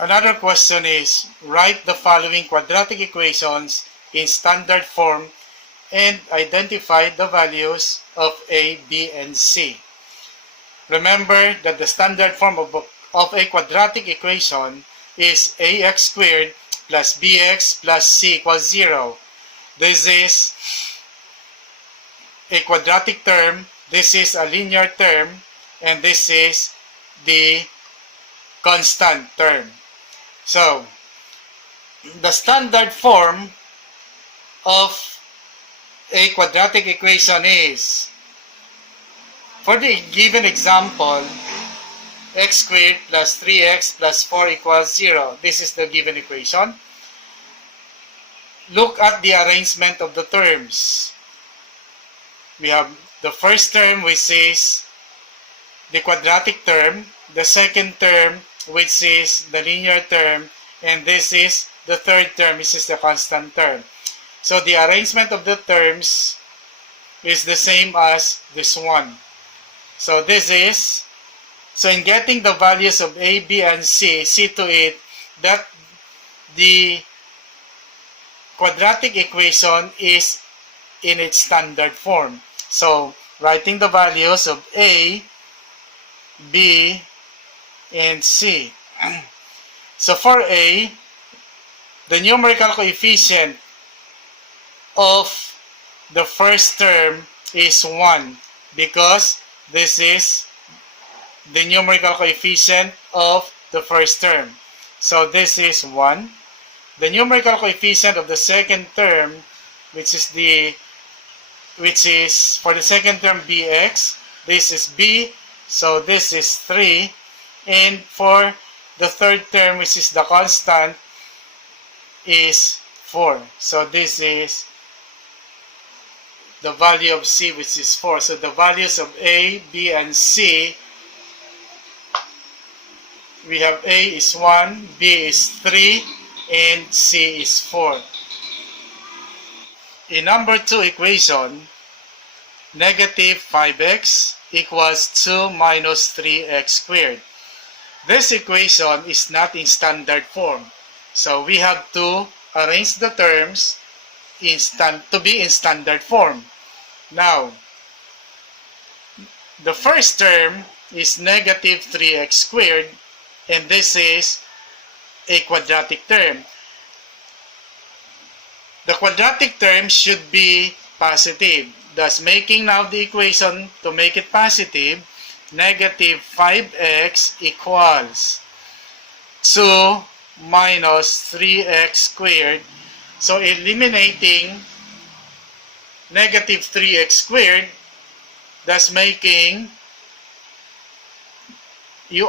Another question is, write the following quadratic equations in standard form and identify the values of A, B, and C. Remember that the standard form of a quadratic equation is ax squared plus bx plus c equals 0. This is a quadratic term, this is a linear term, and this is the constant term. So, the standard form of a quadratic equation is, for the given example, x squared plus 3x plus 4 equals 0. This is the given equation. Look at the arrangement of the terms. We have the first term, which is the quadratic term, the second term, which is the linear term, and this is the third term, which is the constant term. So the arrangement of the terms is the same as this one. So in getting the values of A, B, and C, see to it that the quadratic equation is in its standard form. So, writing the values of A, B, and C. So for A, the numerical coefficient of the first term is 1 because this is the numerical coefficient of the first term. So this is 1. The numerical coefficient of the second term, which is for the second term bx, this is b, so this is 3. And for the third term, which is the constant, is 4. So this is the value of C, which is 4. So the values of A, B, and C, we have A is 1, B is 3, and C is 4. In number 2 equation, negative 5x equals 2 minus 3x squared. This equation is not in standard form. So we have to arrange the terms to be in standard form. Now, the first term is negative 3x squared, and this is a quadratic term. The quadratic term should be positive, thus making now the equation to make it positive, negative 5x equals 2 minus 3x squared. So eliminating negative 3x squared, thus making you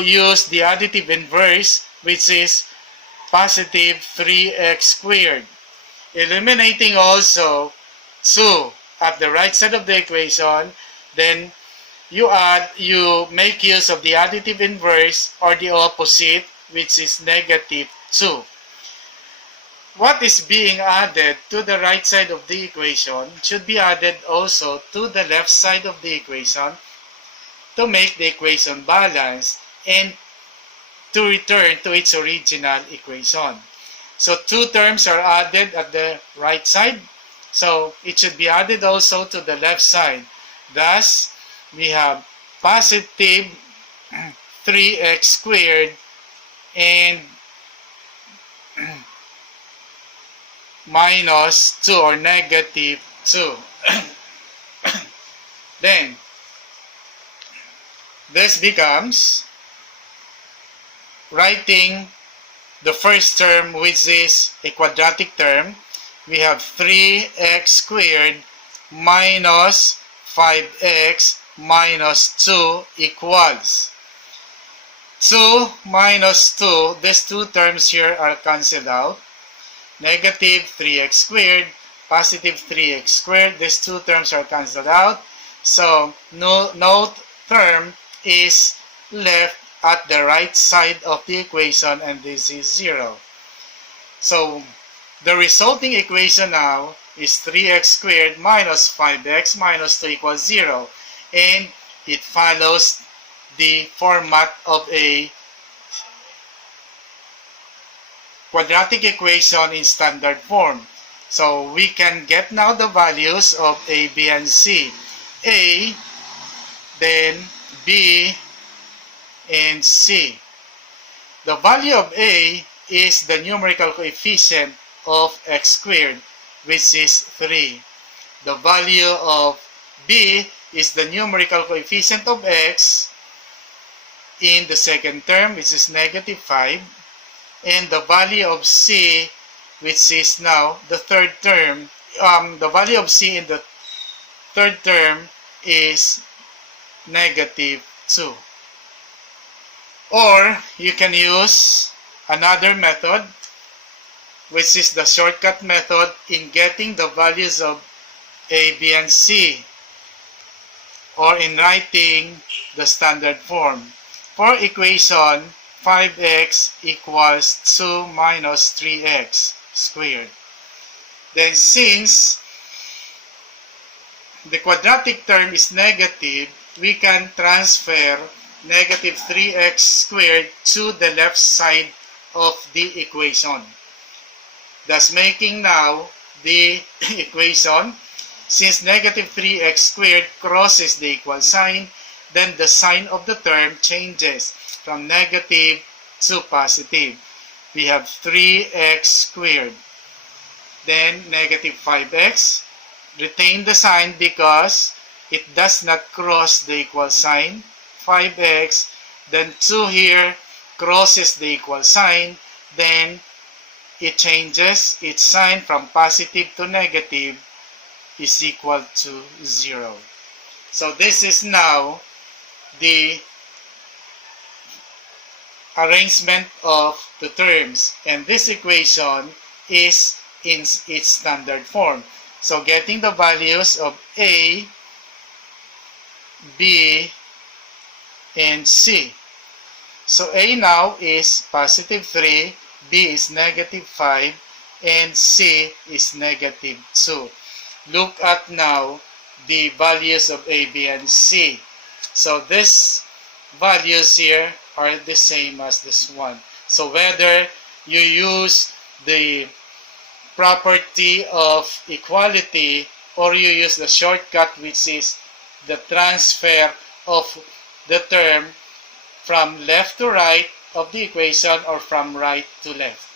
use the additive inverse, which is positive 3x squared. Eliminating also 2 at the right side of the equation, then you make use of the additive inverse or the opposite, which is negative 2. What is being added to the right side of the equation should be added also to the left side of the equation to make the equation balanced and to return to its original equation. So 2 terms are added at the right side, so it should be added also to the left side. Thus, we have positive 3x squared and minus 2 or negative 2. Then, this becomes writing the first term, which is a quadratic term. We have 3x squared minus 5x minus 2 equals 2 minus 2. These 2 terms here are cancelled out. Negative 3x squared, positive 3x squared. These 2 terms are cancelled out. So no term is left at the right side of the equation, and this is 0. So the resulting equation now is 3x squared minus 5x minus 2 equals 0. And it follows the format of a quadratic equation in standard form. So we can get now the values of A, B, and C. A, then B, and C. The value of A is the numerical coefficient of x squared, which is 3. The value of B is the numerical coefficient of x in the second term, which is negative 5. And the value of C, which is now the third term, the value of C in the third term is negative 2. Or you can use another method, which is the shortcut method in getting the values of A, B, and C, or in writing the standard form. For equation 5x equals 2 minus 3x squared. Then since the quadratic term is negative, we can transfer negative 3x squared to the left side of the equation, thus making now the equation, since negative 3x squared crosses the equal sign, then the sign of the term changes from negative to positive. We have 3x squared, then negative 5x. Retain the sign because it does not cross the equal sign. 5x, then 2 here crosses the equal sign, then it changes its sign from positive to negative, is equal to 0. So this is now the arrangement of the terms, and this equation is in its standard form. So getting the values of A, B, and C. So A now is positive 3, B is negative 5, and C is negative 2. Look at now the values of A, B, and C. So these values here are the same as this one. So whether you use the property of equality or you use the shortcut, which is the transfer of the term from left to right of the equation or from right to left.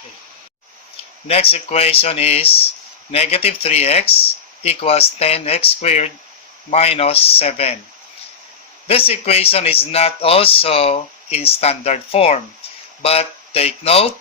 Okay. Next equation is negative 3x equals 10x squared minus 7. This equation is not also in standard form, but take note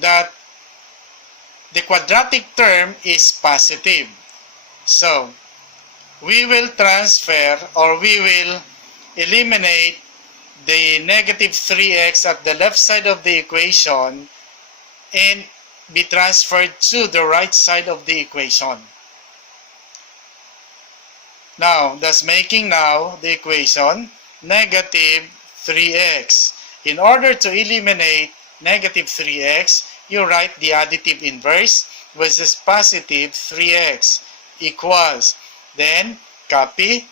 that the quadratic term is positive. So we will transfer, or we will eliminate the negative 3x at the left side of the equation and be transferred to the right side of the equation. Now, thus making now the equation negative 3x. In order to eliminate negative 3x, you write the additive inverse, which is positive 3x equals, then copy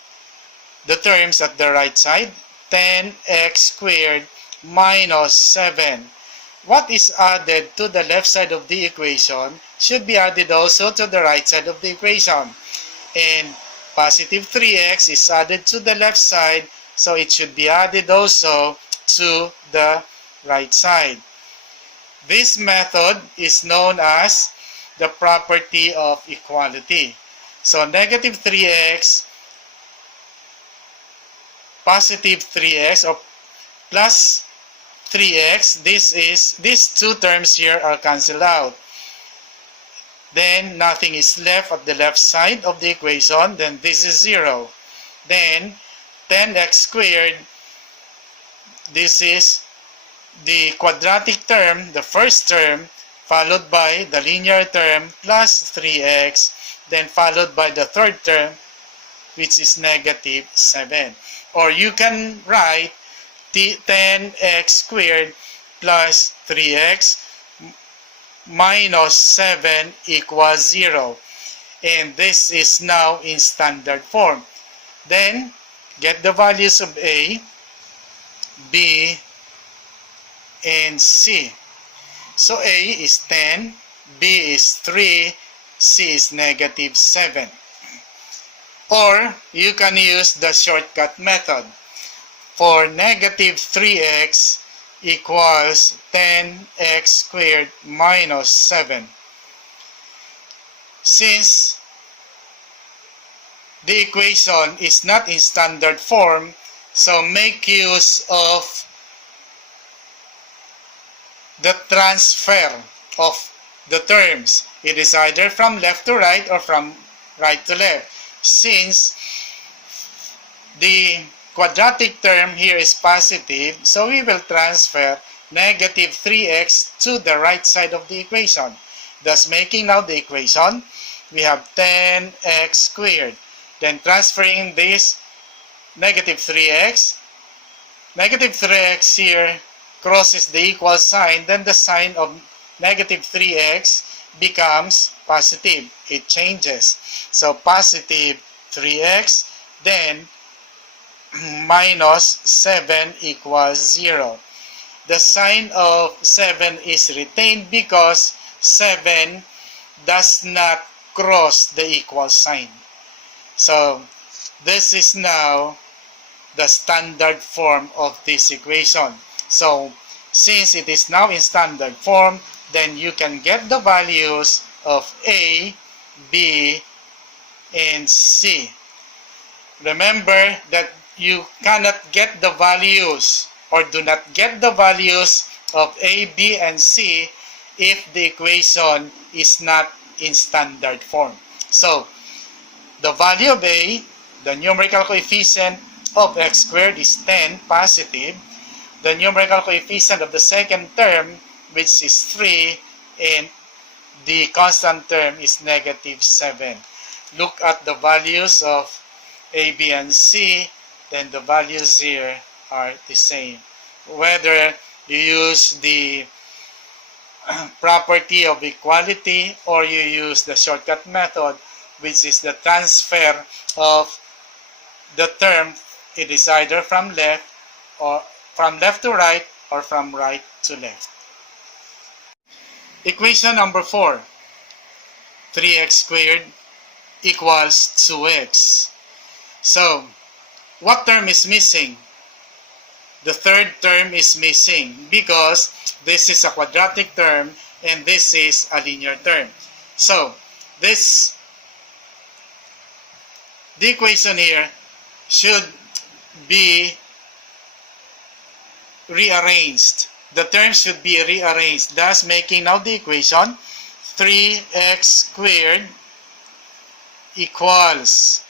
the terms at the right side, 10x squared minus 7. What is added to the left side of the equation should be added also to the right side of the equation. And positive 3x is added to the left side, so it should be added also to the right side. This method is known as the property of equality. So negative 3x, positive 3x, or plus 3x, these two terms here are cancelled out. Then nothing is left at the left side of the equation, then this is 0. Then 10x squared, this is the quadratic term, the first term, followed by the linear term plus 3x, then followed by the third term, which is negative 7. Or you can write 10x squared plus 3x minus 7 equals 0. And this is now in standard form. Then get the values of A, B, and C. So A is 10, B is 3, C is negative 7. Or you can use the shortcut method. For negative 3x equals 10x squared minus 7. Since the equation is not in standard form, so make use of the transfer of the terms. It is either from left to right or from right to left. Since the quadratic term here is positive, so we will transfer negative 3x to the right side of the equation. Thus making now the equation, we have 10x squared. Then transferring this negative 3x here crosses the equal sign, then the sign of negative 3x becomes positive. It changes. So positive 3x, then minus 7 equals 0. The sign of 7 is retained because 7 does not cross the equal sign. So this is now the standard form of this equation. So since it is now in standard form, then you can get the values of A, B, and C. Remember that you cannot get the values or do not get the values of A, B, and C if the equation is not in standard form. So the value of A, the numerical coefficient of x squared is 10, positive. The numerical coefficient of the second term, which is 3, and the constant term is negative 7. Look at the values of A, B, and C, then the values here are the same. Whether you use the property of equality or you use the shortcut method, which is the transfer of the term, it is either from left to right or from right to left. Equation number 4. 3x squared equals 2x. So, what term is missing? The third term is missing because this is a quadratic term and this is a linear term. So, the equation here should be rearranged. The terms should be rearranged, thus making now the equation 3x squared equals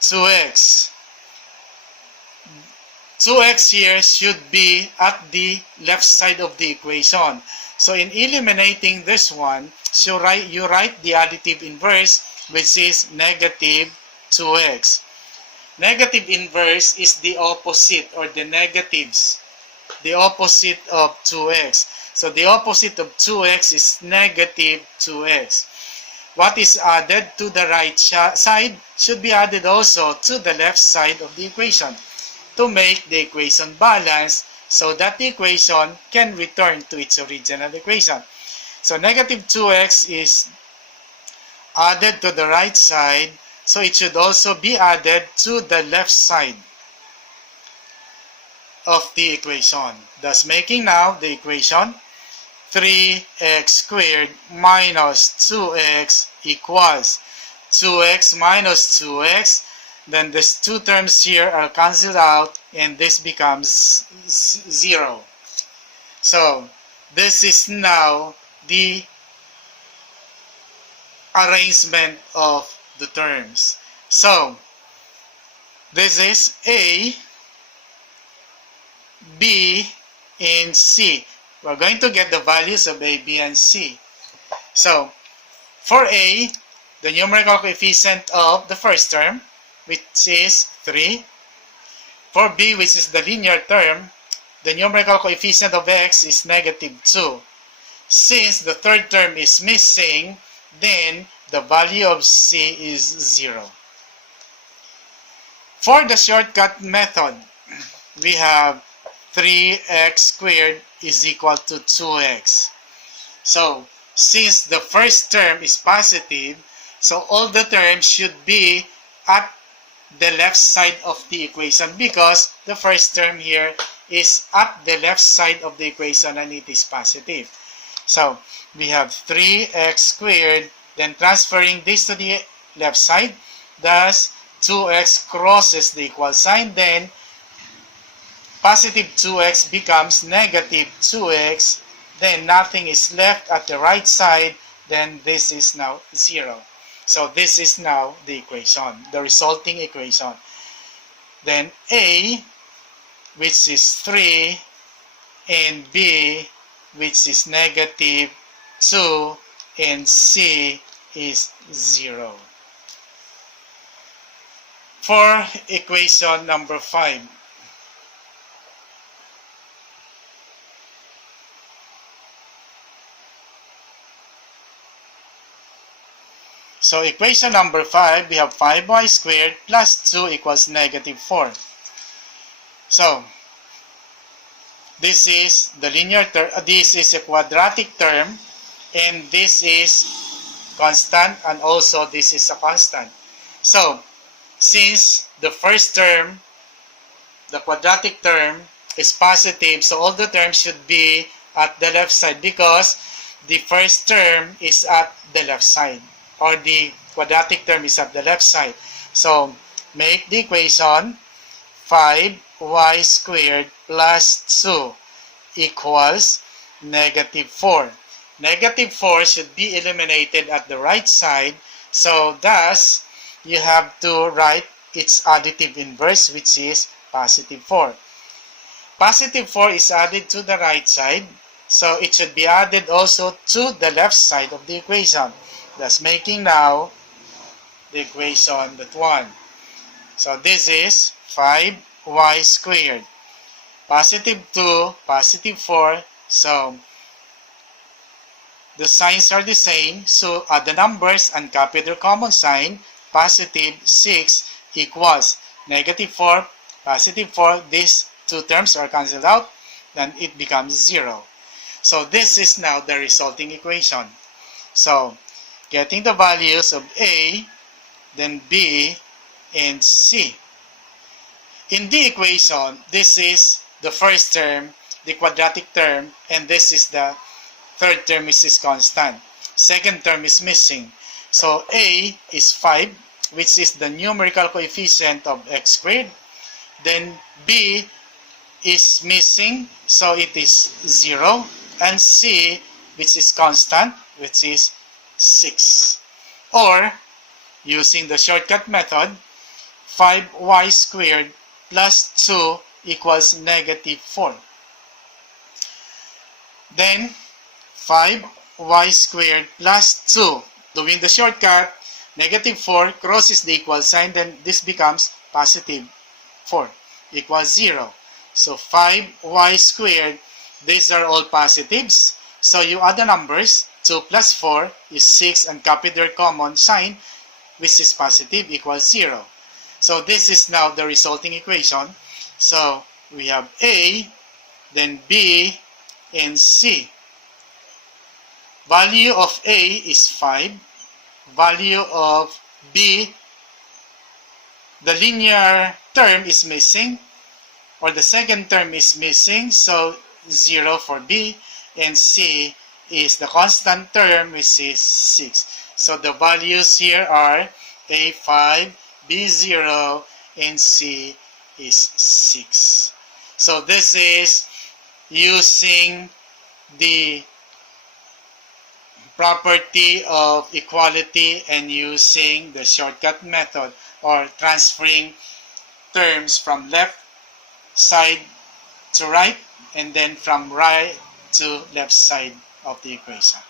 2x. 2x here should be at the left side of the equation. So in eliminating this one, so you write the additive inverse, which is negative 2x. Negative inverse is the opposite or the negatives. The opposite of 2x. So the opposite of 2x is negative 2x. What is added to the right side should be added also to the left side of the equation to make the equation balanced so that the equation can return to its original equation. So negative 2x is added to the right side, so it should also be added to the left side of the equation. Thus making now the equation 3x squared minus 2x equals 2x minus 2x. Then these two terms here are cancelled out and this becomes 0. So this is now the arrangement of the terms. So this is A, B, and C. We're going to get the values of A, B, and C. So for A, the numerical coefficient of the first term, which is 3. For B, which is the linear term, the numerical coefficient of x is negative 2. Since the third term is missing, then the value of C is 0. For the shortcut method, we have 3x squared is equal to 2x. So, since the first term is positive, so all the terms should be at the left side of the equation because the first term here is at the left side of the equation and it is positive. So, we have 3x squared, then transferring this to the left side, thus 2x crosses the equal sign, then positive 2x becomes negative 2x, then nothing is left at the right side, then this is now 0. So this is now the equation, the resulting equation. Then A, which is 3, and B, which is negative 2, and C is 0. For equation number 5, so equation number 5, we have 5y squared plus 2 equals negative 4. So, this is the linear term, this is a quadratic term, and this is constant, and also this is a constant. So, since the first term, the quadratic term, is positive, so all the terms should be at the left side because the first term is at the left side, or the quadratic term is at the left side. So, make the equation 5y squared plus 2 equals negative 4. Negative 4 should be eliminated at the right side, so thus, you have to write its additive inverse, which is positive 4. Positive 4 is added to the right side, so it should be added also to the left side of the equation, thus making now the equation that 1. So this is 5y squared. Positive 2, positive 4, so the signs are the same, so add the numbers and copy their common sign. Positive 6 equals negative 4, positive 4, these two terms are cancelled out, then it becomes 0. So this is now the resulting equation. So, getting the values of A, then B, and C. In the equation, this is the first term, the quadratic term, and this is the third term, which is constant. Second term is missing. So A is 5, which is the numerical coefficient of x squared. Then B is missing, so it is 0. And C, which is constant, which is 6. Or, using the shortcut method, 5y squared plus 2 equals negative 4. Then, 5y squared plus 2. Doing the shortcut, negative 4 crosses the equal sign, then this becomes positive 4 equals 0. So 5y squared, these are all positives. So you add the numbers, 2 plus 4 is 6, and copy their common sign, which is positive, equals 0. So this is now the resulting equation. So we have A, then B, and C. Value of A is 5. Value of B, the linear term is missing, or the second term is missing, so 0 for B, and C is the constant term, which is 6. So the values here are A 5, B 0, and C is 6. So this is using the property of equality and using the shortcut method, or transferring terms from left side to right and then from right to left side of the equation.